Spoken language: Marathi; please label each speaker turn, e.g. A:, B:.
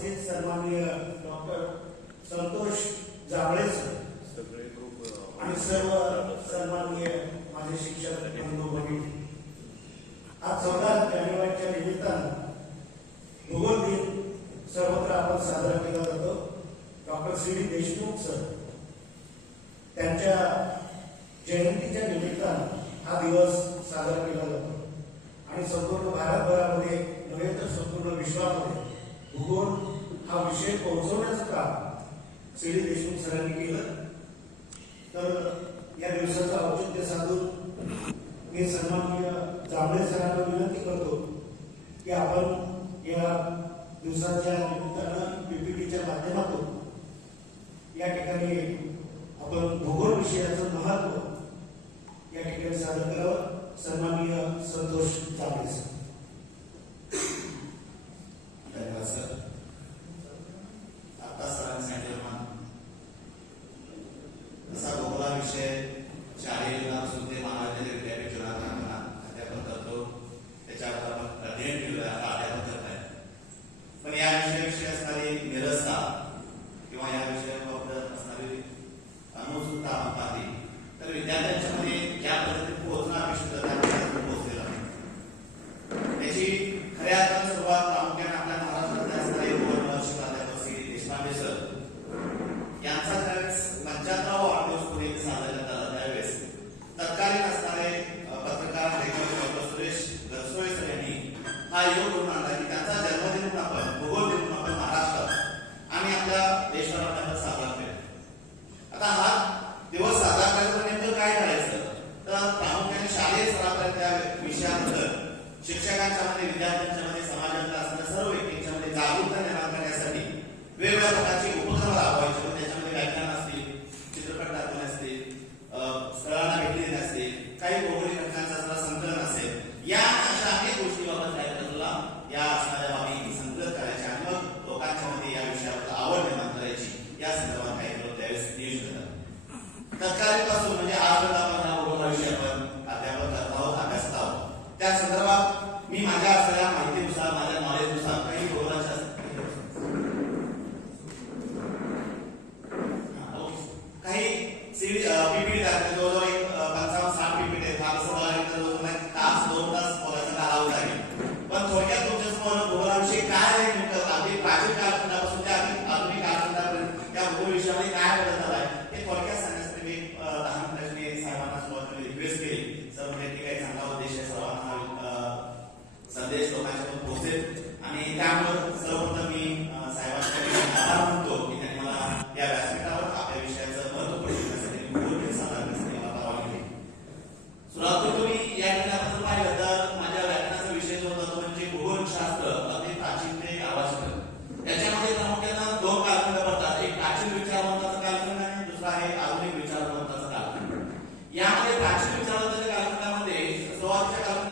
A: उपस्थित सन्माननीय डॉक्टर संतोष जावळे सर. आणि सर्व सन्माननीय माझे शिक्षक बंधू भगिनी. आज चौदा जानेवारीच्या निमित्तानं भूगोल दिन सर्वत्र आपण साजरा केला जातो. Doctor C D Deshmukh sir त्यांच्या जयंतीच्या निमित्तानं हा दिवस साजरा केला जातो. आणि संपूर्ण भारतभरामध्ये नव्हे तर संपूर्ण विश्वामध्ये भूगोल हा विषय पोहोचवण्याचं काम सी डी देशमुख सरांनी केलं. तर या दिवसाचं औचित्य साधून मी सन्माननीय जांभळे सरांना विनंती करतो की आपण या दिवसाच्या निमित्तानं पीपीटीच्या माध्यमातून या ठिकाणी आपण भूगोल विषयाचं महत्त्व या ठिकाणी सादर करावं. सन्माननीय संतोष जांभळे सर
B: धन्यवाद सर आता सरांनी सांगितलं जसा भूगोल विषय शाळेला योग करून आणला की त्यांचा जन्मदिन आपण भूगोल दिन आपण महाराष्ट्रात आणि आपल्या देशभरामध्ये आपण साजरा केला आता हा दिवस साजरा करायचा नेमकं काय करायचं तर प्रामुख्याने शालेय स्तरापर्यंत त्या विषयाबद्दल शिक्षकांच्या मध्ये विद्यार्थ्यांच्या मध्ये समाजामध्ये असणाऱ्या सर्व व्यक्तींच्या मध्ये जागरूकता निर्माण करण्यासाठी वेगवेगळ्या प्रकारचे उपक्रम राबवायचे त्याच्यामध्ये व्याख्यान असतील चित्रपट दाखवणे असतील स्थळांना भेटी देणे असतील काही Yeah.